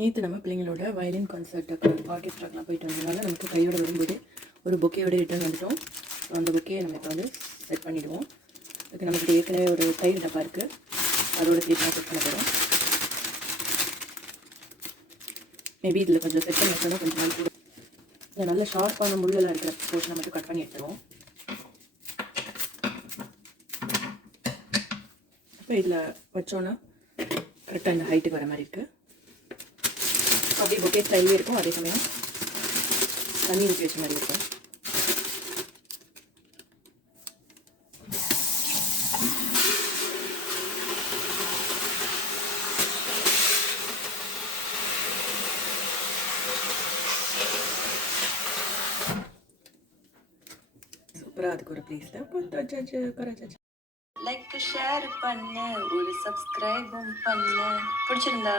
நேற்று நம்ம பிள்ளைங்களோட வயலின் கான்சர்ட்டுக்கு ஆர்கெஸ்ட்ராக்கெலாம் போயிட்டு வந்ததுனால நமக்கு கையோட வரும்போது ஒரு பொக்கேயோட ரிட்டர்ன் வந்துட்டோம் அந்த பொக்கையை நம்ம இப்போ வந்து செட் பண்ணிவிடுவோம் அதுக்கு நமக்கு ஏற்கனவே ஒரு தயிர் டப்பா இருக்குது அதோட சேர்த்து செட் பண்ண போகிறோம் மேபி இதில் கொஞ்சம் செட் பண்ணி வச்சோம்னா கொஞ்சம் நாள் கூட. இந்த நல்ல ஷார்ப்பான முள்ளெல்லாம் இருக்கிற போர்ஷனை மட்டும் கட் பண்ணி எடுத்துருவோம். இப்போ இதில் வச்சோன்னா கரெக்டாக இந்த ஹைட்டுக்கு வர மாதிரி இருக்குது அப்படியே பொக்கே ஸ்டைலே இருக்கும். அதே சமயம் தண்ணி ஊற்றி வச்ச மாதிரி இருக்கும். சூப்பராக அதுக்கு ஒரு ப்ளேஸில் போட்டு வச்சாச்சு லைக் ஷேர் பண்ணு. ஒரு சப்ஸ்கிரைபும் பண்ணு. பிடிச்சிருந்தா